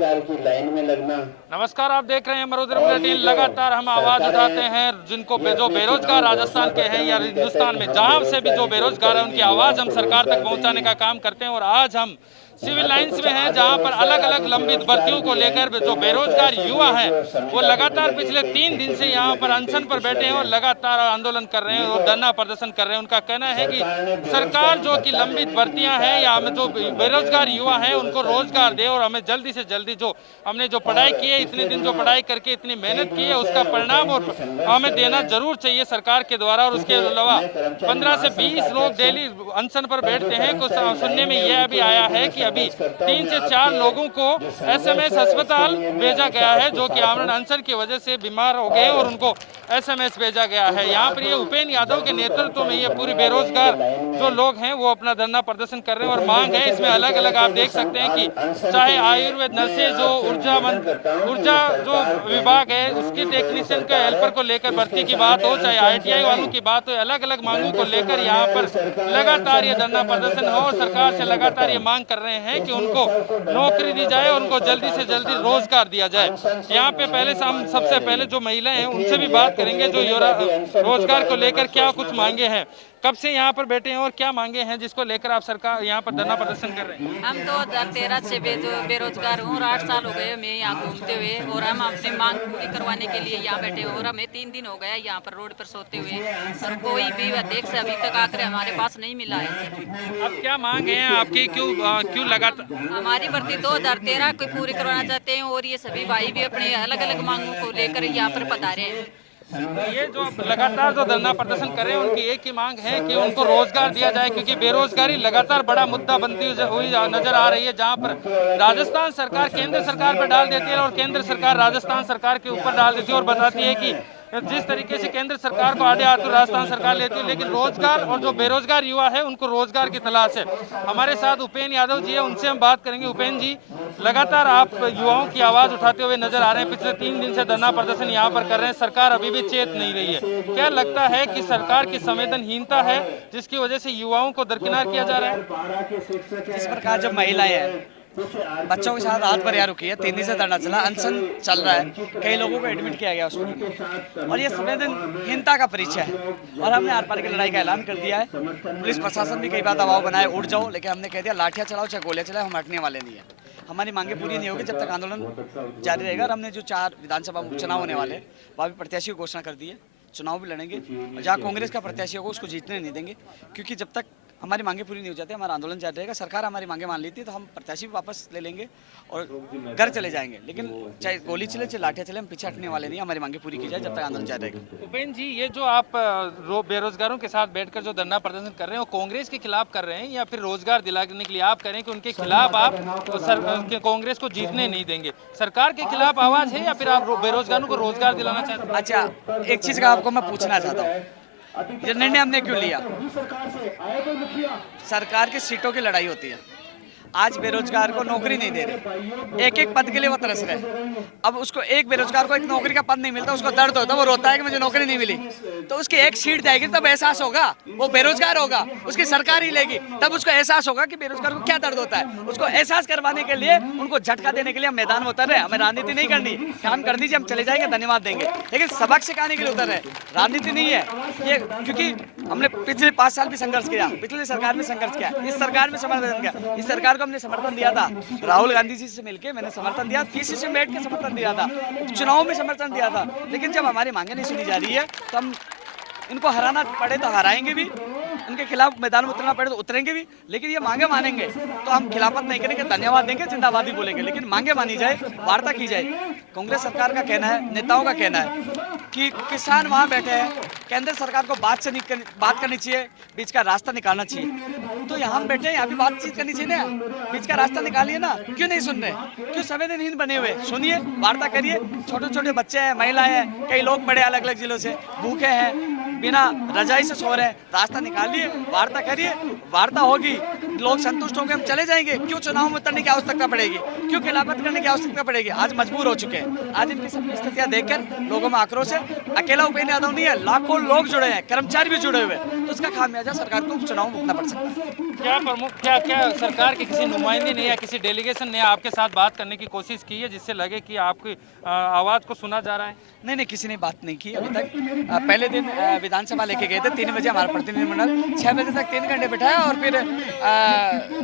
की लाइन में लगना। नमस्कार, आप देख रहे हैं मरुद्र बुलेटिन। लगातार हम आवाज उठाते हैं जिनको जो बेरोजगार राजस्थान के हैं या हिंदुस्तान में जहां से भी जो बेरोजगार है उनकी आवाज हम सरकार तक पहुंचाने का काम करते हैं। और आज हम सिविल लाइंस में हैं जहां पर अलग अलग लंबित भर्तियों को लेकर जो बेरोजगार युवा हैं वो लगातार पिछले 3 दिन से यहां पर अनशन पर बैठे हैं और लगातार आंदोलन कर रहे हैं और धरना प्रदर्शन कर रहे हैं। उनका कहना है कि सरकार जो कि लंबित भर्तियां हैं या हमें जो बेरोजगार युवा हैं उनको रोजगार दे और हमें जल्दी से जल्दी जो हमने जो पढ़ाई की है, इतने दिन जो पढ़ाई करके इतनी मेहनत की है उसका परिणाम और हमें देना जरूर चाहिए सरकार के द्वारा। और उसके अलावा 15 से 20 लोग डेली अनशन पर बैठते हैं। कुछ सुनने में यह अभी आया है कि अभी 3 से 4 लोगों को एसएमएस अस्पताल भेजा गया है जो कि आमरण अनशन की वजह से बीमार हो गए और उनको एसएमएस भेजा गया है। यहाँ पर ये उपेंद्र यादव के नेतृत्व में ये पूरी बेरोजगार जो लोग हैं वो अपना धरना प्रदर्शन कर रहे हैं और मांग है इसमें अलग अलग आप देख सकते हैं कि चाहे आयुर्वेद नर्सेज जो ऊर्जा जो विभाग है उसकी टेक्नीशियन के हेल्पर को लेकर भर्ती की बात हो, चाहे आईटीआई वालों की बात हो, अलग अलग मांगों को लेकर यहाँ पर लगातार ये धरना प्रदर्शन हो और सरकार से लगातार ये मांग कर रहे हैं कि उनको नौकरी दी जाए और उनको जल्दी से जल्दी रोजगार दिया जाए। यहाँ पे पहले से हम सबसे पहले जो महिलाएं हैं उनसे भी बात करेंगे जो रोजगार को लेकर क्या कुछ मांगे हैं, कब से यहाँ पर बैठे हैं और क्या मांगे हैं जिसको लेकर आप सरकार यहाँ पर धरना प्रदर्शन कर रहे हैं। हम 2013 से बेरोजगार हूँ और 8 साल हो गए हमें यहाँ घूमते हुए और हम अपनी मांग पूरी करवाने के लिए यहाँ बैठे और हमें 3 दिन हो गया यहाँ पर रोड पर सोते हुए और कोई भी अध्यक्ष से अभी तक आकर हमारे पास नहीं मिला है। अब क्या मांग है आपकी, क्यों लगातार हमारी भर्ती 2013 को पूरी करवाना चाहते हैं और ये सभी भाई भी अपनी अलग अलग मांगों को लेकर यहाँ पर पधारे हैं। ये जो लगातार जो धरना प्रदर्शन कर रहे हैं उनकी एक ही मांग है कि उनको रोजगार दिया जाए क्योंकि बेरोजगारी लगातार बड़ा मुद्दा बनती हुई नजर आ रही है। जहां पर राजस्थान सरकार केंद्र सरकार पर डाल देती है और केंद्र सरकार राजस्थान सरकार के ऊपर डाल देती है और बताती है कि जिस तरीके से केंद्र सरकार को आड़े हाथ राजस्थान सरकार लेती है, लेकिन रोजगार और जो बेरोजगार युवा है उनको रोजगार की तलाश है। हमारे साथ उपेंद्र यादव जी है, उनसे हम बात करेंगे। उपेंद्र जी, लगातार आप युवाओं की आवाज उठाते हुए नजर आ रहे हैं, पिछले 3 दिन से धरना प्रदर्शन यहाँ पर कर रहे हैं, सरकार अभी भी चेत नहीं रही है। क्या लगता है कि सरकार की संवेदनहीनता है जिसकी वजह से युवाओं को दरकिनार किया जा रहा है? इस प्रकार जब महिलाएं हैं बच्चों के साथ रात भर यहाँ रुकी है, 3 दिन से धरना चला, अनशन चल रहा है, कई लोगों को एडमिट किया गया उसमें और ये संवेदनहीनता का परिचय है। और हमने आर पार की लड़ाई का ऐलान कर दिया है। पुलिस प्रशासन भी कई बार दबाव बनाए उठ जाओ, लेकिन हमने कह दिया लाठियाँ चलाओ चाहे गोलियाँ चलाओ, हम हटने वाले नहीं है। हमारी मांगे पूरी नहीं होगी जब तक आंदोलन जारी रहेगा। और हमने जो 4 विधानसभा उपचुनाव होने वाले वहाँ भी प्रत्याशी की घोषणा कर दी है, चुनाव भी लड़ेंगे और जहाँ कांग्रेस का प्रत्याशी होगा उसको जीतने नहीं देंगे क्योंकि जब तक हमारी मांगे पूरी नहीं हो जाती हमारा आंदोलन जारी रहेगा। सरकार हमारी मांगे मान लेती है तो हम प्रत्याशी भी वापस ले लेंगे और घर चले जाएंगे, लेकिन चाहे गोली चले चाहे लाठियाँ चले हम पीछे हटने वाले नहीं। हमारी मांगे पूरी की जाए जब तक आंदोलन जारी रहेगा। उपेंद्र जी, ये जो आप बेरोजगारों के साथ बैठकर जो धरना प्रदर्शन कर रहे हैं वो कांग्रेस के खिलाफ कर रहे हैं या फिर रोजगार दिलाने के लिए आप करें कि उनके खिलाफ आप कांग्रेस को जीतने नहीं देंगे? सरकार के खिलाफ आवाज है या फिर आप बेरोजगारों को रोजगार दिलाना चाहते हैं? अच्छा, एक चीज़ का आपको मैं पूछना चाहता हूँ, ये निर्णय हमने क्यों लिया? सरकार की सीटों की लड़ाई होती है। आज बेरोजगार को नौकरी नहीं दे रहे, एक एक पद के लिए वो तरस रहे। अब उसको एक बेरोजगार को एक नौकरी का पद नहीं मिलता, उसको दर्द होता है, वो रोता है कि मुझे नौकरी नहीं मिली। तो उसकी एक सीट जाएगी तब एहसास होगा, वो बेरोजगार होगा, उसकी सरकार ही लेगी, तब उसको एहसास होगा कि बेरोजगार को क्या दर्द होता है। उसको एहसास करवाने के लिए, उनको झटका देने के लिए हम मैदान में उतर रहे हैं। हमें राजनीति नहीं करनी, काम कर दीजिए, हम चले जाएंगे, धन्यवाद देंगे, लेकिन सबक सिखाने के लिए उतर रहे हैं। राजनीति नहीं है ये, क्योंकि हमने पिछले 5 साल भी संघर्ष किया, पिछले सरकार में संघर्ष किया, इस सरकार में समर्थन किया। इस सरकार को हमने समर्थन दिया था, राहुल गांधी जी से मिलकर मैंने समर्थन दिया, पीसीसी में बैठ के समर्थन दिया था, चुनाव में समर्थन दिया था। लेकिन जब हमारी मांगे नहीं सुनी जा रही है तो हम इनको हराना पड़े तो हराएंगे भी, इनके खिलाफ मैदान में उतरना पड़े तो उतरेंगे भी, लेकिन ये मांगे मानेंगे तो हम खिलाफत नहीं करेंगे, धन्यवाद देंगे, जिंदाबाद ही बोलेंगे, लेकिन मांगे मानी जाए, वार्ता की जाए। कांग्रेस सरकार का कहना है, नेताओं का कहना है कि किसान वहाँ बैठे हैं, केंद्र सरकार को बात करनी चाहिए, बीच का रास्ता निकालना चाहिए। तो यहाँ हम बैठे हैं, यहाँ भी बातचीत करनी चाहिए ना, बीच का रास्ता निकालिए ना, क्यों नहीं सुन रहे, क्यों संवेदनहीन बने हुए? सुनिए, वार्ता करिए। छोटे छोटे बच्चे हैं, महिलाएं हैं, कई लोग बड़े अलग अलग जिलों से भूखे हैं, बिना रजाई से सो रहे हैं, रास्ता निकालिए, वार्ता करिए, वार्ता होगी, लोग संतुष्ट होंगे, हम चले जाएंगे। क्यों चुनाव में उतरने की आवश्यकता पड़ेगी, क्यों खिलाफत करने की आवश्यकता पड़ेगी? आज मजबूर हो चुके हैं। आज इनकी सब स्थितियां देखकर लोगों में आक्रोश है। अकेला उपेंद्र यादव नहीं है, लाखों लोग जुड़े हैं, कर्मचारी भी जुड़े हुए हैं, तो उसका खामियाजा सरकार को चुनाव में भुगतना पड़ सकता है। क्या प्रमुख क्या सरकार के किसी नुमाइंदे ने या किसी डेलीगेशन ने आपके साथ बात करने की कोशिश की है जिससे लगे कि आपकी आवाज़ को सुना जा रहा है? नहीं, किसी ने बात नहीं की अभी तक। पहले दिन विधानसभा लेके गए थे, 3 बजे हमारा प्रतिनिधिमंडल, 6 बजे तक 3 घंटे बिठाया और फिर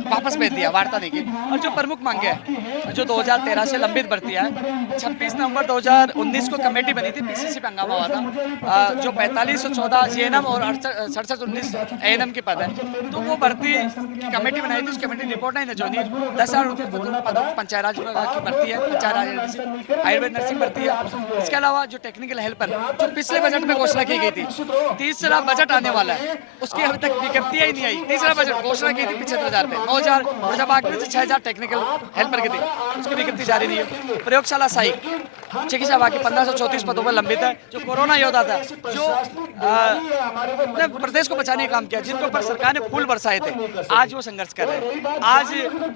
वापस भेज दिया, वार्ता नहीं की। और जो प्रमुख मांगे हैं, जो 2013 से लंबित भर्ती है, 26 नवंबर 2019 को कमेटी बनी थी, पीसीसी पे हंगामा हुआ था, जो 4514 जीएनएम और 6719 एएनएम के पद है, तो वो भर्ती की कमेटी बनाई थी। उस कमेटी की रिपोर्ट नहीं जो 10,000 पदों पंचायत राज की भर्ती है, पंचायत राज आयुर्वेद नर्सिंग भर्ती है। इसके अलावा जो टेक्निकल हेल्पर जो पिछले बजट में घोषणा की गई थी, तीसरा बजट आने वाला है, उसकी अभी तक विज्ञप्ति ही नहीं आई। तीसरा बजट घोषणा की थी 75,000 पे, 9,000 जब आगे 6,000 टेक्निकल हेल्पर की थी, उसकी विज्ञप्ति जारी नहीं है। प्रयोगशाला सहायक चिकित्सा विभाग की 1534 पदों पर लंबित है। जो कोरोना योद्धा था, जो प्रदेश को बचाने का काम किया, जिनके ऊपर सरकार ने फूल बरसाए थे, आज वो संघर्ष कर रहे हैं। आज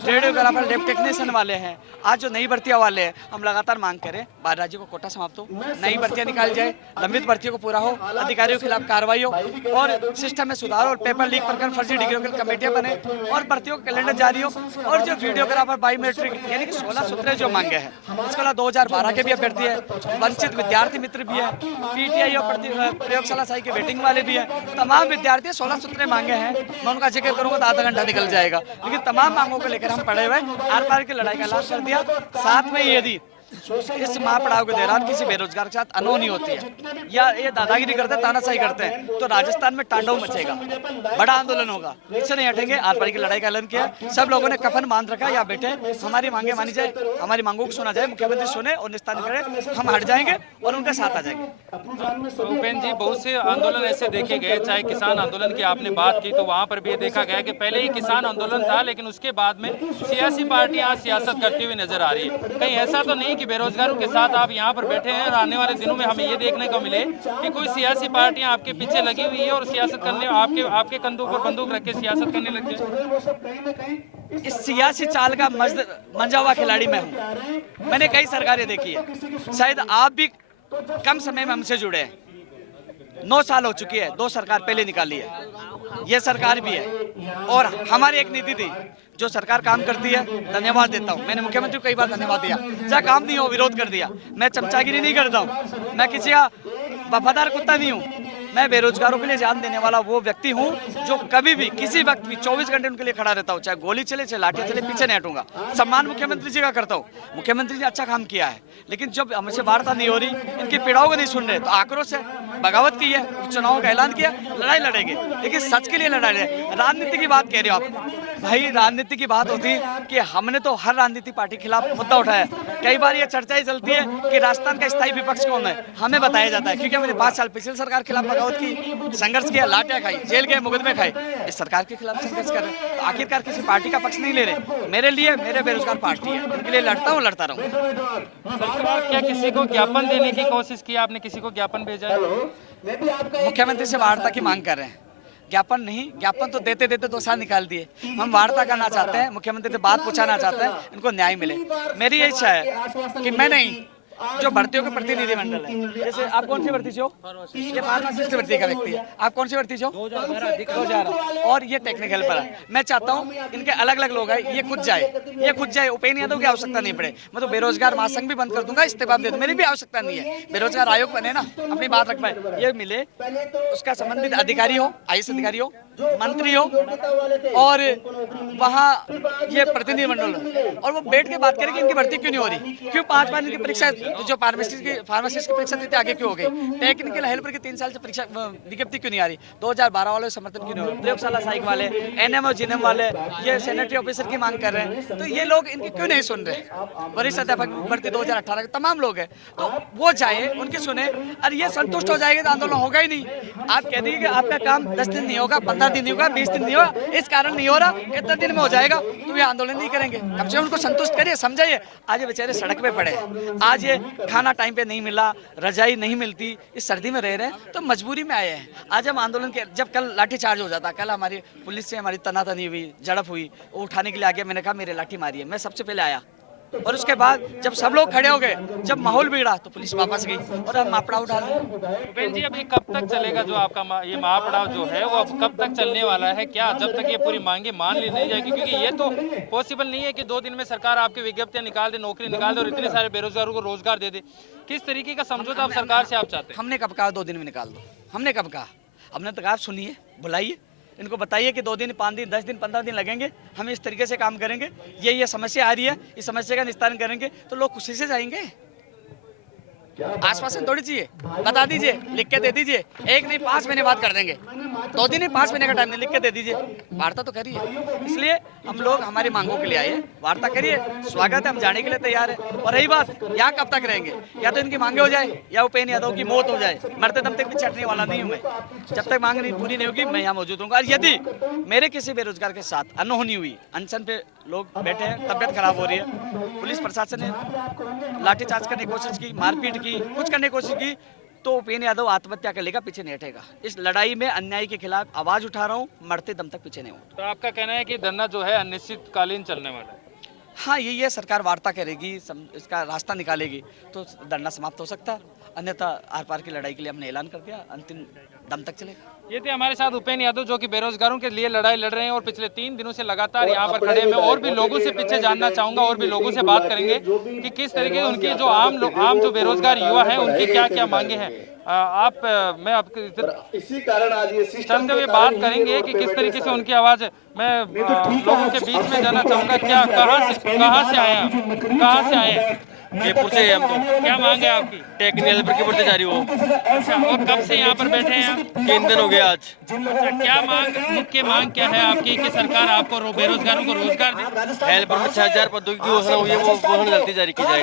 रेडियोग्राफर, लैब टेक्नीशियन वाले हैं, आज जो नई भर्तियां वाले हैं, हम लगातार मांग करें बाहर राज्यों को कोटा समाप्त हो, नई भर्तियां निकाली जाए, लंबित भर्तियों को पूरा हो, अधिकारियों के खिलाफ कार्रवाई हो और सिस्टम में सुधार और पेपर लीक प्रकरण, फर्जी डिग्रियों की कमेटियां बने और भर्तियों का कैलेंडर जारी हो। और जो वीडियोग्राफर, बायोमेट्रिक यानी कि 16 सूत्रें जो मांगे हैं, इसके अलावा 2012 के भी अभ्यर्थी है, वंचित विद्यार्थी मित्र भी है, पीटीआई और प्रयोगशाला सहायक के वेटिंग वाले भी है। तमाम विद्यार्थी 16 सूत्रें मांगे हैं, मैं उनका जिक्र करूंगा तो आधा घंटा निकल जाएगा, लेकिन तमाम मांगों को लेकर हम पड़े हुए आर पार की लड़ाई का ऐलान कर दिया। साथ में यदि इस महापड़ाव के दौरान किसी बेरोजगार के साथ अनहोनी होती है या ये दादागिरी करते हैं, तानाशाही करते हैं, तो राजस्थान में तांडव मचेगा, बड़ा आंदोलन होगा, इससे नहीं हटेंगे। आर पार की लड़ाई का ऐलान किया, सब लोगों ने कफन बांध रखा, या बैठे, हमारी मांगे मानी जाए, हमारी मांगों को सुना जाए, मुख्यमंत्री सुने और निस्तारण करें, हम हट जाएंगे और उनके साथ आ जाएंगे। उपेंद्र जी, बहुत से आंदोलन ऐसे देखे गए, चाहे किसान आंदोलन की आपने बात की तो वहाँ पर भी ये देखा गया कि पहले ही किसान आंदोलन था, लेकिन उसके बाद में सियासी पार्टियां आज सियासत करती हुई नजर आ रही है। कहीं ऐसा तो नहीं कि बेरोजगारों के साथ आप यहाँ पर बैठे हैं और आने वाले दिनों में हमें ये देखने को मिले कि कोई सियासी पार्टियां आपके पीछे लगी हुई है और सियासत करने, आपके कंधों पर बंदूक रख के सियासत करने लग गए? इस सियासी चाल का मंजा हुआ खिलाड़ी मैं हूँ। मैंने कई सरकारें देखी है, शायद आप भी कम समय में हमसे जुड़े हैं। 9 साल हो चुकी है, 2 सरकार पहले निकाली है, ये सरकार भी है और हमारी एक नीति थी, जो सरकार काम करती है धन्यवाद देता हूँ। मैंने मुख्यमंत्री को कई बार धन्यवाद दिया, जहाँ काम नहीं हो विरोध कर दिया। मैं चमचागिरी नहीं करता हूँ, मैं किसी का वफादार कुत्ता नहीं हूँ, मैं बेरोजगारों के लिए जान देने वाला वो व्यक्ति हूँ जो कभी भी किसी वक्त भी 24 घंटे उनके लिए खड़ा रहता हूँ, चाहे गोली चले चाहे लाठी चले, पीछे नहीं हटूंगा। सम्मान मुख्यमंत्री जी का करता हूँ, मुख्यमंत्री जी अच्छा काम किया है, लेकिन जब हमसे वार्ता नहीं हो रही, इनकी पीड़ाओं को नहीं सुन रहे, तो आक्रोश है, बगावत की है, चुनावों का ऐलान किया, लड़ाई लड़ेंगे, लेकिन सच के लिए लड़ाई है। राजनीति की बात कह रहे हो आप भाई, राजनीति की बात होती कि हमने तो हर राजनीतिक पार्टी के खिलाफ मुद्दा उठाया। कई बार ये चर्चा ही चलती है कि राजस्थान का स्थायी विपक्ष कौन है, हमें बताया जाता है, क्योंकि हमने 5 साल पिछली सरकार के खिलाफ बगावत की, संघर्ष किया, लाठियां खाई, जेल गए, मुकदमे खाए, इस सरकार के खिलाफ संघर्ष कर रहे हैं। तो आखिरकार किसी पार्टी का पक्ष नहीं ले रहे। मेरे लिए मेरे बेरोजगार पार्टी है, उनके लिए लड़ता हूँ, लड़ता रहूँ। सरकार क्या किसी को ज्ञापन देने की कोशिश की? आपने किसी को ज्ञापन भेजा है? मुख्यमंत्री से वार्ता की मांग कर रहे हैं, ज्ञापन नहीं, ज्ञापन तो देते देते 2 साल निकाल दिए। हम वार्ता करना चाहते हैं, मुख्यमंत्री से बात पूछाना चाहते हैं, इनको न्याय मिले। मेरी ये इच्छा है कि मैं नहीं, जो भर्तियों के प्रतिनिधिमंडल है, जैसे आप कौन सी भर्ती से हो? ये फार्मासिस्ट भर्ती का व्यक्ति है। आप कौन सी भर्ती से हो? 2012 और ये टेक्निकल पर है। मैं चाहता हूँ इनके अलग अलग लोग हैं, ये खुद जाए, उपेंद्र यादव की आवश्यकता नहीं पड़े। मैं तो बेरोजगार महासंघ भी बंद कर दूंगा, इस्तीफा दे दूं, मेरी भी आवश्यकता नहीं है। बेरोजगार आयोग बने ना, अपनी बात रख पाए, ये मिले, उसका संबंधित अधिकारी हो, आईएएस अधिकारी हो, मंत्री हो और वहाँ ये प्रतिनिधिमंडल हो, और वो बैठ के बात करें कि इनकी भर्ती क्यों नहीं हो रही, क्यों 5 बार इनकी परीक्षा, जो फार्मासिस्ट की परीक्षा देते आगे क्यों हो गई, टेक्निकल हेल्पर की 3 साल से परीक्षा विज्ञप्ति क्यों नहीं आ रही, 2012 वाले समर्थन क्यों नहीं हो रहा, प्रयोगशाला सहायक वाले, एनएम और जीएनएम वाले, ये सैनिटरी ऑफिसर की मांग कर रहे हैं, तो ये लोग इनकी क्यों नहीं सुन रहे। वरिष्ठ अध्यापक भर्ती 2018 के तमाम लोग हैं, तो वो जाए, उनकी सुने, और ये संतुष्ट हो जाएगा तो आंदोलन होगा ही नहीं। आप कह दीजिए कि आपका काम 10 दिन नहीं होगा, 15 दिन नहीं होगा, 20 दिन नहीं होगा, इस कारण नहीं हो रहा, इतने दिन में हो जाएगा, तो ये आंदोलन नहीं करेंगे। कम से कम उनको संतुष्ट करिए, समझाइए। आज ये बेचारे सड़क पे पड़े हैं, आज ये खाना टाइम पे नहीं मिला, रजाई नहीं मिलती, इस सर्दी में रह रहे हैं, तो मजबूरी में आए हैं। आज हम आंदोलन के, जब कल लाठी चार्ज हो जाता, कल हमारी पुलिस से हमारी तनातनी हुई, झड़प हुई, वो उठाने के लिए आ गया, मैंने कहा मेरे लाठी मारी है, मैं सबसे पहले आया, और उसके बाद जब सब लोग खड़े हो गए, जब माहौल बिगड़ा तो पुलिस वापस गई और हम मापड़ाव डाल रहे हैं। भूपेन जी, अभी कब तक चलेगा जो आपका ये महापड़ाव जो है वो अब कब तक चलने वाला है? क्या जब तक ये पूरी मांगे मान ली नहीं जाएगी? क्योंकि ये तो पॉसिबल नहीं है कि 2 दिन में सरकार आपकी विज्ञप्तियां निकाल दे, नौकरी निकाल दे और इतने सारे बेरोजगारों को रोजगार दे दे। किस तरीके का समझौता आप सरकार से आप चाहते हैं? हमने कब कहा 2 दिन में निकाल दो? हमने कब कहा? हमने तो कहा सुनिए, बुलाइए, इनको बताइए कि 2 दिन, 5 दिन, 10 दिन, 15 दिन लगेंगे, हम इस तरीके से काम करेंगे, ये समस्या आ रही है, इस समस्या का निस्तारण करेंगे, तो लोग खुशी से जाएंगे। आश्वासन थोड़ी चाहिए, बता दीजिए, लिख के दे दीजिए, 1 नहीं 5 महीने बाद कर देंगे, 2 दिन नहीं 5 महीने का टाइम नहीं, लिख के दे दीजिए, वार्ता तो करिए। इसलिए हम लोग हमारी मांगों के लिए आए, वार्ता करिए, स्वागत है, हम जाने के लिए तैयार है। और रही बात यहाँ कब तक रहेंगे, या तो इनकी मांगे हो जाए या भूपेन यादव की मौत हो जाए, मरते दम तक भी छटने वाला नहीं हूँ मैं। जब तक मांग नहीं पूरी नहीं होगी मैं यहाँ मौजूद हूँ। और यदि मेरे किसी बेरोजगार के साथ अनहोनी हुई, अनशन पे लोग बैठे हैं, तबियत खराब हो रही है, पुलिस प्रशासन ने लाठीचार्ज करने की कोशिश की, मारपीट की, कुछ करने की कोशिश की, तो भूपेन यादव आत्महत्या कर लेगा, पीछे नहीं हटेगा। इस लड़ाई में अन्याय के खिलाफ आवाज उठा रहा हूँ, मरते दम तक पीछे नहीं हूँ। तो आपका कहना है कि धरना जो है अनिश्चितकालीन चलने वाला है? हाँ, यही है, सरकार वार्ता करेगी, इसका रास्ता निकालेगी तो धरना समाप्त हो सकता है, अन्यथा आर पार की लड़ाई के लिए हमने ऐलान कर दिया, अंतिम दम तक चलेगा। ये थे हमारे साथ भूपेन यादव जो कि बेरोजगारों के लिए लड़ाई लड़ रहे हैं और पिछले 3 दिनों से लगातार यहाँ पर खड़े हैं। मैं और भी लोगों से पीछे जानना चाहूंगा और भी लोगों से बात करेंगे कि किस तरीके से उनकी जो आम जो बेरोजगार युवा हैं उनकी क्या क्या मांगे हैं। मैं आपके इसी कारण आज ये चलते हुए बात करेंगे कि किस तरीके से उनकी आवाज मैं लोगों के बीच में जाना चाहूंगा। क्या कहाँ से आए आप? कहाँ से आए? जयपुर से हम तो। क्या मांग है आपकी? टेक्निकल पर की बढ़ते जा रही हो। अच्छा, और कब से यहाँ पर बैठे हैं आप? 3 दिन हो गए आज। अच्छा, क्या मुख्य मांग क्या है आपकी कि सरकार आपको बेरोजगारों को रोजगार दे? हेल्पर में 6000 पदों की घोषणा हुई है, वो घोषणा जल्दी जारी की जाए।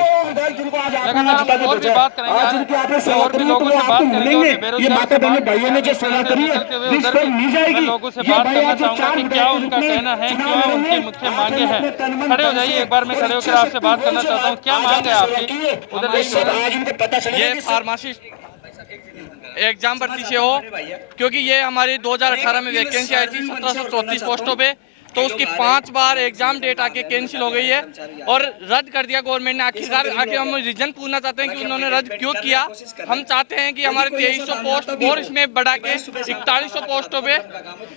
लगातार हम और भी बात करेंगे आज, और भी लोगों से बात करेंगे और बेरोजगार से बात करेंगे। लोगों से बात करना चाहूंगा कि क्या उनका कहना है, क्या उनकी मुख्य मांगे हैं। खड़े हो जाइए, एक बार मैं खड़े होकर आपसे बात करना चाहता हूँ। क्या मांग है आपकी? उधर ये फार्मासिस्ट एग्जाम भर्ती से हो, क्योंकि ये हमारी 2018 में वैकेंसी आई थी 1734 पोस्टों पे, तो उसकी 5 बार एग्जाम डेट आके कैंसिल हो गई है और रद्द कर दिया गवर्नमेंट ने। आखिरकार आके हम रीजन पूछना चाहते हैं कि उन्होंने रद्द क्यों किया। हम चाहते हैं कि हमारे 2300 पोस्ट और इसमें बढ़ा के 4100 पोस्टों पे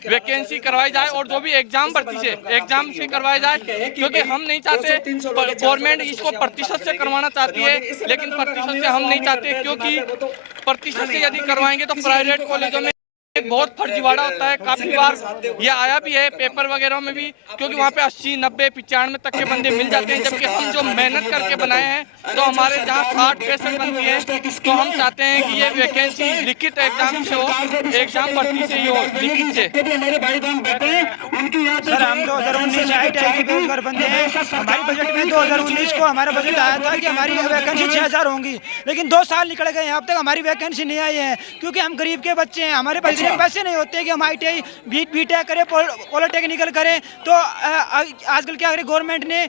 वैकेंसी करवाई जाए और जो भी एग्जाम भर्ती से एग्जाम से करवाई जाए, क्योंकि हम नहीं चाहते, गवर्नमेंट इसको प्रतिशत से करवाना चाहती है लेकिन प्रतिशत से हम नहीं चाहते, क्योंकि प्रतिशत से यदि करवाएंगे तो प्राइवेट कॉलेजों में एक बहुत फर्जीवाड़ा होता है। काफी बार ये आया भी है पेपर वगैरह में भी, क्योंकि वहाँ पे 80, 90, 95 तक के बंदे मिल जाते हैं, जबकि हम जो मेहनत करके बनाए हैं तो हमारे जहाँ 60-65 बनती है। तो हम चाहते हैं कि ये वैकेंसी लिखित एग्जाम से हो, एग्जाम भर्ती से ही हो, लिखित से। सर, हम 2019 ITI के बेरोजगार बंदे हैं। हमारी बजट में 2019 को हमारा बजट आया था कि हमारी वैकेंसी 6000 होंगी, लेकिन 2 साल निकल गए, अब तक हमारी वैकेंसी नहीं आई है, क्योंकि हम गरीब के बच्चे हैं। हमारे पास पैसे नहीं होते कि हम ITI BTEC करें, पॉलिटेक्निकल करें। तो आजकल क्या करें, गवर्नमेंट ने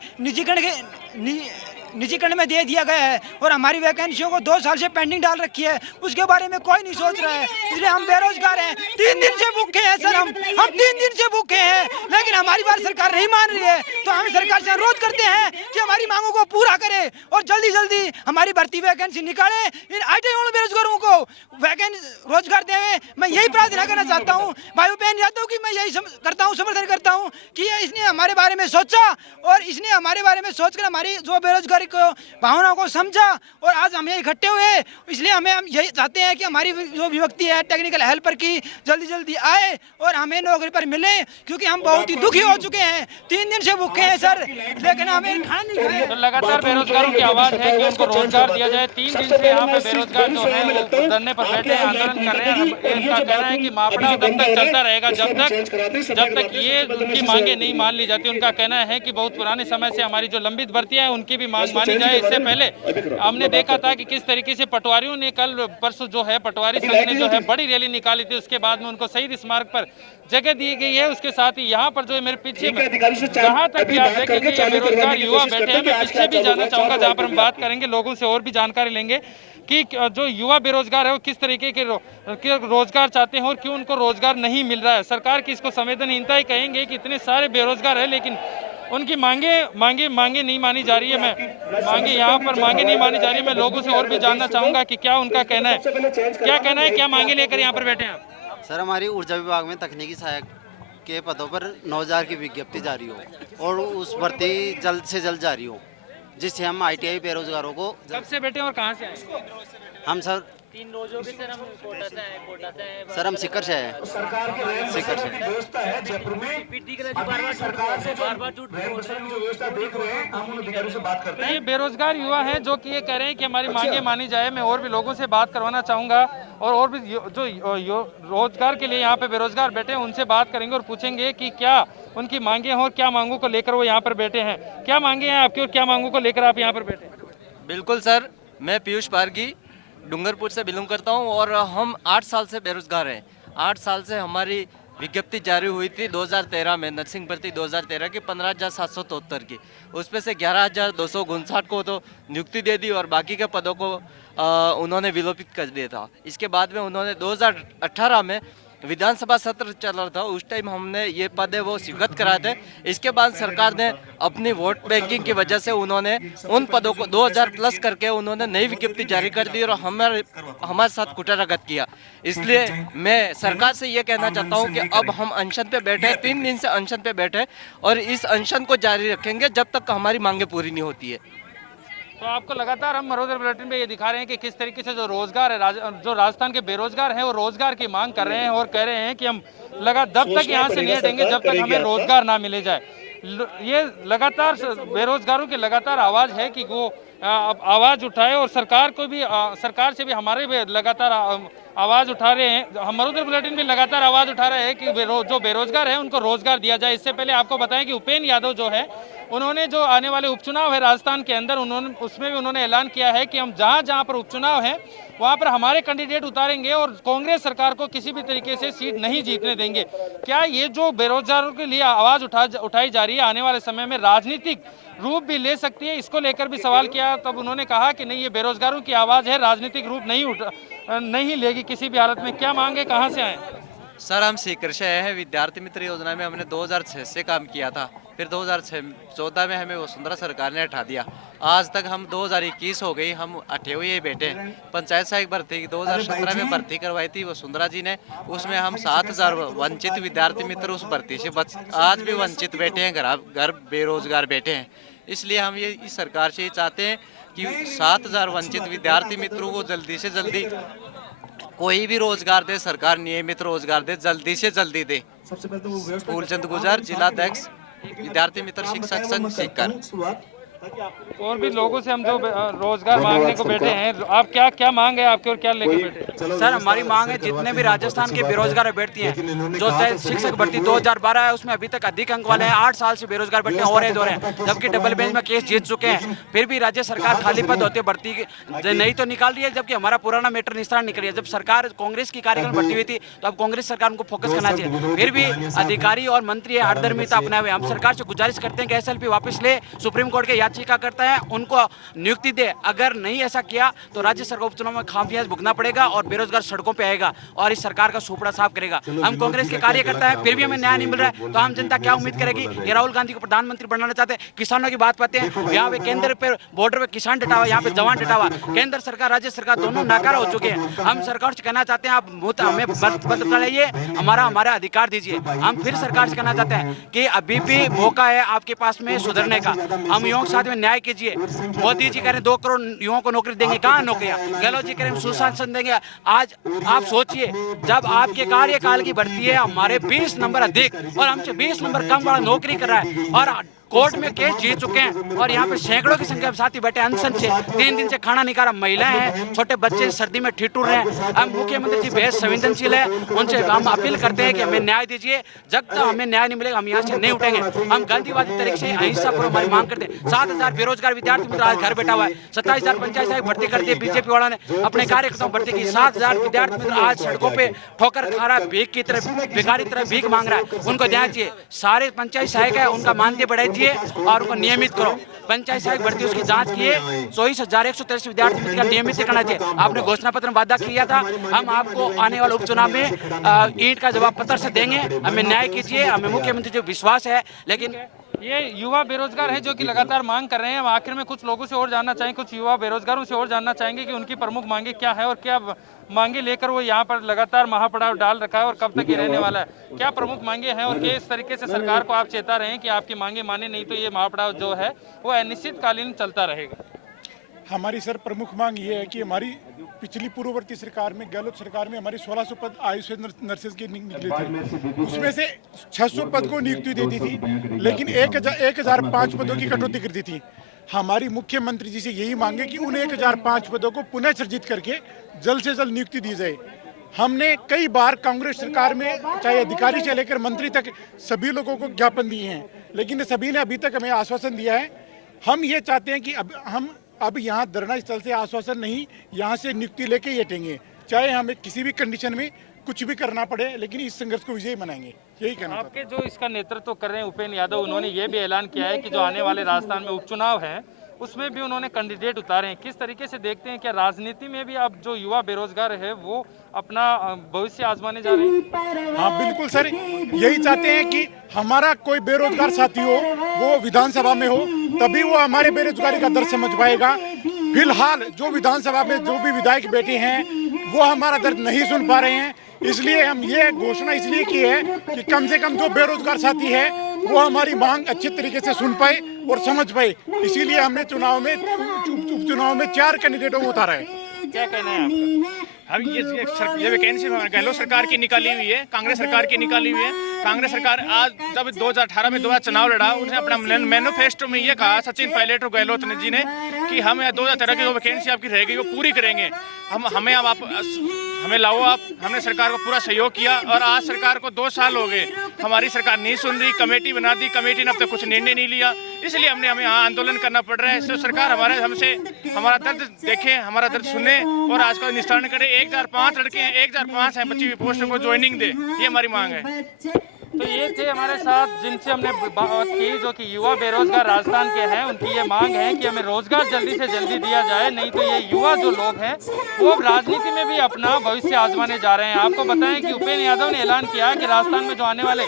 निजीकरण में दे दिया गया है और हमारी वैकेंसियों को 2 साल से पेंडिंग डाल रखी है, उसके बारे में कोई नहीं सोच रहा है। इसलिए हम बेरोजगार हैं, 3 दिन से भूखे हैं सर, हम 3 दिन से भूखे हैं, लेकिन हमारी बात सरकार नहीं मान रही है। तो हम सरकार से अनुरोध करते हैं कि हमारी मांगों को पूरा करे और जल्दी जल्दी हमारी भर्ती वैकेंसी निकाले, इन ITI वाले बेरोजगारों को रोजगार देवे। मैं यही प्रार्थना करना चाहता हूँ भाई भूपेन यादव की, मैं यही करता हूँ, समर्थन करता हूँ कि इसने हमारे बारे में सोचा और इसने हमारे बारे में सोचकर हमारी जो बेरोजगारी को भावनाओं को समझा और आज हम इकट्ठे हुए। इसलिए हम यही चाहते हैं कि हमारी जो विभक्ति है टेक्निकल हेल्पर की जल्दी जल्दी आए और हमें नौकरी पर मिले, क्योंकि हम बहुत ही दुखी हो चुके हैं, 3 दिन से भूखे हैं सर, लेकिन हमें खाना नहीं खाए। तो लगातार बेरोजगारों की आवाज है कि उनको रोजगार दिया जाए। 3 दिन से यहाँ पे बेरोजगार जो है वो धरने पर बैठे हैं, आंदोलन कर रहे हैं। इनका कहना है कि मापड़ा तब तक चलता रहेगा जब तक ये उनकी मांगे नहीं मान ली जाती। उनका कहना है कि बहुत पुराने समय से हमारी जो लंबित भर्तियां हैं उनकी भी मांग मानी जाए। इससे पहले हमने देखा था कि किस तरीके से पटवारियों ने कल परसों जो है पटवारी संघ ने जो है बड़ी रैली निकाली थी, उसके बाद में उनको शहीद स्मारक पर जगह दी गई है। उसके साथ ही यहाँ पर जो है मेरे पीछे जहाँ तक भी आप देखेंगे ये बेरोजगार युवा बैठे हैं। मैं पीछे भी जाना चाहूंगा जहाँ पर हम बात करेंगे, लोगों से और भी जानकारी लेंगे कि जो युवा बेरोजगार है वो किस तरीके के रोजगार चाहते हैं और क्यों उनको रोजगार नहीं मिल रहा है। सरकार की इसको संवेदनहीनता ही कहेंगे कि इतने सारे बेरोजगार है, लेकिन उनकी मांगे नहीं मानी जा रही है। मैं यहाँ पर मांगे नहीं मानी जा रही है। मैं लोगों से और भी जानना चाहूँगा कि क्या उनका कहना है, क्या मांगे लेकर यहाँ पर बैठे हैं आप? सर, हमारी ऊर्जा विभाग में तकनीकी सहायक के पदों पर 9000 की विज्ञप्ति जारी हो और उस भर्ती जल्द से जल्द जारी हो, जिससे हम ITI बेरोजगारों को। कब से बैठे हैं और कहाँ से आए? हम सर 3 रोजों के सर, हम कोटा से आए। सर हम सीकर से हैं। सीकर से। ये बेरोजगार युवा हैं जो कि ये कह रहे हैं कि हमारी मांगे मानी जाए। मैं और भी लोगों से बात करवाना चाहूँगा और भी जो रोजगार के लिए यहाँ पे बेरोजगार बैठे हैं उनसे बात करेंगे और पूछेंगे कि क्या उनकी मांगे हैं और क्या मांगों को लेकर वो यहाँ पर बैठे हैं। क्या मांगे हैं आपकी और क्या मांगों को लेकर आप यहाँ पर बैठे हैं? बिल्कुल सर, मैं पीयूष पारगी डूंगरपुर से बिलोंग करता हूं और हम 8 साल से बेरोजगार हैं। 8 साल से हमारी विज्ञप्ति जारी हुई थी 2013 में, नर्सिंग भर्ती 2013 की 15,773 की। उसमें से 11,259 को तो नियुक्ति दे दी और बाकी के पदों को उन्होंने विलोपित कर दिया था। इसके बाद में उन्होंने 2018 में विधानसभा सत्र चल रहा था, उस टाइम हमने ये पद है वो स्वीकृत कराए थे। इसके बाद सरकार ने अपनी वोट बैंकिंग की वजह से उन्होंने उन पदों को 2000 प्लस करके उन्होंने नई विज्ञप्ति जारी कर दी और हमारे साथ कुटारगत किया। इसलिए मैं सरकार से ये कहना चाहता हूँ कि अब हम अनशन पे बैठे, 3 दिन से अनशन पे बैठे और इस अनशन को जारी रखेंगे जब तक हमारी मांगे पूरी नहीं होती है। तो आपको लगातार हम मरोदर बुलेटिन में ये दिखा रहे हैं कि किस तरीके से जो रोजगार है, जो राजस्थान के बेरोजगार हैं वो रोजगार की मांग कर रहे हैं और कह रहे हैं कि हम जब तक यहाँ से नहीं हटेंगे जब तक हमें रोजगार ना मिले जाए। ये लगातार बेरोजगारों की लगातार आवाज है कि वो आवाज उठाए और सरकार से भी हमारे भी लगातार आवाज उठा रहे हैं। हम मरोदर बुलेटिन भी लगातार आवाज उठा रहे हैं कि जो बेरोजगार है उनको रोजगार दिया जाए। इससे पहले आपको बताएं कि उपेंद्र यादव जो है उन्होंने जो आने वाले उपचुनाव है राजस्थान के अंदर उसमें भी उन्होंने ऐलान किया है कि हम जहां पर उपचुनाव है वहां पर हमारे कैंडिडेट उतारेंगे और कांग्रेस सरकार को किसी भी तरीके से सीट नहीं जीतने देंगे। क्या ये जो बेरोजगारों के लिए आवाज उठाई जा रही है आने वाले समय में राजनीतिक रूप भी ले सकती है? इसको लेकर भी सवाल किया, तब उन्होंने कहा कि नहीं, ये बेरोजगारों की आवाज है, राजनीतिक रूप नहीं लेगी किसी भी हालत में। क्या मांगे, कहाँ से आए? सर, हम सीकर से आए हैं। विद्यार्थी मित्र योजना में हमने 2006 से काम किया था, फिर 2014 में हमें वसुंधरा सरकार ने हटा दिया। आज तक हम 2021 हो गई, हम हटे हुए बैठे हैं। पंचायत सहायक भर्ती 2017 में भर्ती करवाई थी वसुंधरा जी ने, उसमें हम 7000 वंचित विद्यार्थी मित्र उस भर्ती से आज भी वंचित बैठे हैं, घर बेरोजगार बैठे हैं। इसलिए हम ये इस सरकार से ये चाहते हैं कि 7000 वंचित विद्यार्थी मित्रों को जल्दी से जल्दी कोई भी रोजगार दे, सरकार नियमित रोजगार दे, जल्दी से जल्दी दे। फूलचंद गुजर, जिला अध्यक्ष विद्यार्थी मित्र शिक्षक संघ सीकर। और भी लोगों से हम जो रोजगार मांगने को बैठे हैं, आप क्या मांग है आपके और क्या लेके बैठे? सर, हमारी मांग है जितने भी राजस्थान के बेरोजगार अभ्यर्थी हैं, जो शिक्षक भर्ती 2012 है उसमें अभी तक अधिक अंक वाले हैं, 8 साल से बेरोजगार बैठे हो रहे हैं, जबकि डबल बेंच में केस जीत चुके हैं। फिर भी राज्य सरकार खाली पद होते भर्ती नहीं तो निकाल रही है, जबकि हमारा पुराना मैटर निस्तारण निकल है। जब सरकार कांग्रेस की कार्यक्रम भर्ती हुई थी तो अब कांग्रेस सरकार उनको फोकस करना चाहिए। फिर भी अधिकारी और मंत्री आर्धधर्मिता अपनाए हुए। हम सरकार से गुजारिश करते हैं कि SLP वापस ले, सुप्रीम कोर्ट के याचिका करता है उनको नियुक्ति दे। अगर नहीं ऐसा किया तो राज्य सरकार उपचुनाव में खामियाजा भुगतना पड़ेगा और बेरोजगार सड़कों पे आएगा और इस सरकार का सुपड़ा साफ करेगा। हम कांग्रेस के कार्यकर्ता हैं, फिर भी हमें न्याय नहीं मिल रहा है तो आम जनता क्या उम्मीद करेगी? ये राहुल गांधी को प्रधानमंत्री बनाना चाहते हैं, किसानों की बात पाते हैं, यहाँ पे केंद्र पे बॉर्डर पे किसान डटा हुआ, यहाँ पे जवान डटा हुआ। केंद्र सरकार राज्य सरकार दोनों नाकारा हो चुके हैं। हम सरकार से कहना चाहते हैं आप हमें बताइए, हमारा अधिकार दीजिए। हम फिर सरकार से कहना चाहते हैं कि अभी भी मौका है आपके पास में सुधरने का। हम युवाओं के साथ में न्याय कीजिए। मोदी जी कह रहे हैं 2 करोड़ युवाओं को नौकरी देंगे, कहाँ नौकरियां? गहलोत जी कह रहे हैं सुशासन देंगे। आज आप सोचिए, जब आपके कार्यकाल की भर्ती है हमारे 20 नंबर अधिक और हमसे 20 नंबर कम वाला नौकरी कर रहा है और कोर्ट में केस जीत चुके हैं और यहाँ पे सैकड़ों की संख्या में साथी बैठे अनशन से 3 दिन से खाना नहीं खा रहा। महिलाएं हैं, छोटे बच्चे सर्दी में ठिठुर रहे हैं। हम मुख्यमंत्री जी बेहद संवेदनशील है, उनसे हम अपील करते हैं कि हमें न्याय दीजिए। जब तक हमें न्याय नहीं मिलेगा हम यहाँ से नहीं उठेंगे। हम गांधीवादी तरीके से अहिंसा पर हमारी मांग करते हैं। 7000 बेरोजगार विद्यार्थी मित्र आज घर बैठा हुआ है। 27000 पंचायत सहायक भर्ती कर दी बीजेपी वालों ने, अपने कार्यकर्ताओं भर्ती की। 7000 विद्यार्थी मित्र आज सड़कों पे ठोकर खा रहा है, भीख की तरफ भिखारी तरफ भीख मांग रहा है। उनको ध्यान चाहिए। सारे पंचायत सहायक है उनका मानदेय बढ़ाइए और उनको नियमित करो। पंचायत सहायक भर्ती उसकी जांच किए। 24,183 विद्यार्थी मित्र का नियमित करना चाहिए। आपने घोषणा पत्र में वादा किया था, हम आपको आने वाले उपचुनाव में ईंट का जवाब पत्र से देंगे। हमें न्याय कीजिए, हमें मुख्यमंत्री जो विश्वास है। लेकिन ये युवा बेरोजगार हैं जो कि लगातार मांग कर रहे हैं। हम आखिर में कुछ लोगों से और जानना चाहेंगे, कुछ युवा बेरोजगारों से और जानना चाहेंगे कि उनकी प्रमुख मांगे क्या है और क्या मांगे लेकर वो यहाँ पर लगातार महापड़ाव डाल रखा है और कब तक ये रहने वाला है। क्या प्रमुख मांगे हैं और किस तरीके से सरकार को आप चेता रहे हैं कि आपकी मांगे माने नहीं तो ये महापड़ाव जो है वो अनिश्चितकालीन चलता रहेगा। हमारी सर प्रमुख मांग ये है कि हमारी पिछली पूर्ववर्ती सरकार में, गहलोत सरकार में, हमारी 1600 पद आयुष नर्सेज के निकले थे। उसमें से 600 पद को नियुक्ति देती थी, लेकिन 1005 पदों की कटौती कर दी थी। हमारी मुख्यमंत्री जी से यही मांगे कि उन 1005 पदों को पुनः सृजित करके जल्द से जल्द नियुक्ति दी जाए। हमने कई बार कांग्रेस सरकार में चाहे अधिकारी से लेकर मंत्री तक सभी लोगों को ज्ञापन दिए हैं, लेकिन सभी ने अभी तक हमें आश्वासन दिया है। हम ये चाहते हैं कि अब यहाँ धरना स्थल से आश्वासन नहीं, यहाँ से नियुक्ति लेके ही हटेंगे, चाहे हमें किसी भी कंडीशन में कुछ भी करना पड़े, लेकिन इस संघर्ष को विजयी बनाएंगे। यही कहना आपके जो इसका नेतृत्व कर रहे हैं उपेंद्र यादव, उन्होंने ये भी ऐलान किया है कि जो आने वाले राजस्थान में उपचुनाव है उसमें भी उन्होंने कैंडिडेट उतारे हैं। किस तरीके से देखते हैं, क्या राजनीति में भी अब जो युवा बेरोजगार है वो अपना भविष्य आजमाने जा रहे हैं? हाँ बिल्कुल सर, यही चाहते हैं कि हमारा कोई बेरोजगार साथी हो वो विधानसभा में हो, तभी वो हमारे बेरोजगारी का दर्द समझ पाएगा। फिलहाल जो विधानसभा में जो भी विधायक बैठे हैं वो हमारा दर्द नहीं सुन पा रहे हैं, इसलिए हम ये घोषणा इसलिए की है कि कम से कम जो बेरोजगार साथी है वो हमारी मांग अच्छे तरीके से सुन पाए और समझ पाए। इसीलिए हमने उपचुनाव में 4 कैंडिडेटों को उतारा है। क्या कहना है आपका? अब ये वैकेंसी गहलोत सरकार की निकाली हुई है, कांग्रेस सरकार की निकाली हुई है। कांग्रेस सरकार आज जब 2018 में 2 बार चुनाव लड़ा, उसने अपना मैनिफेस्टो में ये कहा, सचिन पायलट और गहलोत जी ने, कि हम 2013 की जो वैकेंसी आपकी रह गई वो पूरी करेंगे। हमें लाओ आप। हमने सरकार को पूरा सहयोग किया और आज सरकार को 2 साल हो गए, हमारी सरकार नहीं सुन रही। कमेटी बना दी, कमेटी ने अब तक कुछ निर्णय नहीं लिया, इसलिए हमें यहाँ आंदोलन करना पड़ रहा है। इससे सरकार हमारा दर्द देखे, हमारा दर्द सुने और आज का निस्तारण करे। 1005 लड़के हैं, 1005 हैं 25 पोस्टों को ज्वाइनिंग दे, ये हमारी मांग है। तो ये थे हमारे साथ जिनसे हमने बात की, जो कि युवा बेरोजगार राजस्थान के हैं। उनकी ये मांग है कि हमें रोजगार जल्दी से जल्दी दिया जाए, नहीं तो ये युवा जो लोग हैं वो अब राजनीति में भी अपना भविष्य आजमाने जा रहे हैं। आपको बताएं कि उपेंद्र यादव ने ऐलान किया कि राजस्थान में जो आने वाले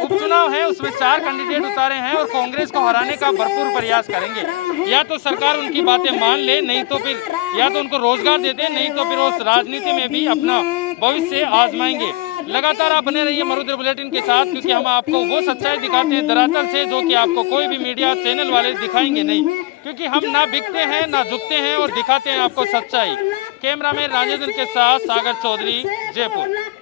उपचुनाव हैं उसमें 4 कैंडिडेट उतारे हैं और कांग्रेस को हराने का भरपूर प्रयास करेंगे। या तो सरकार उनकी बातें मान ले, नहीं तो फिर या तो उनको रोजगार दे दे, नहीं तो फिर उस राजनीति में भी अपना भविष्य आजमाएंगे। लगातार आप बने रहिए मरुद्र बुलेटिन के साथ, क्योंकि हम आपको वो सच्चाई दिखाते हैं धरातल से जो कि आपको कोई भी मीडिया चैनल वाले दिखाएंगे नहीं, क्योंकि हम ना बिकते हैं ना झुकते हैं और दिखाते हैं आपको सच्चाई। कैमरामैन राजेंद्र के साथ सागर चौधरी, जयपुर।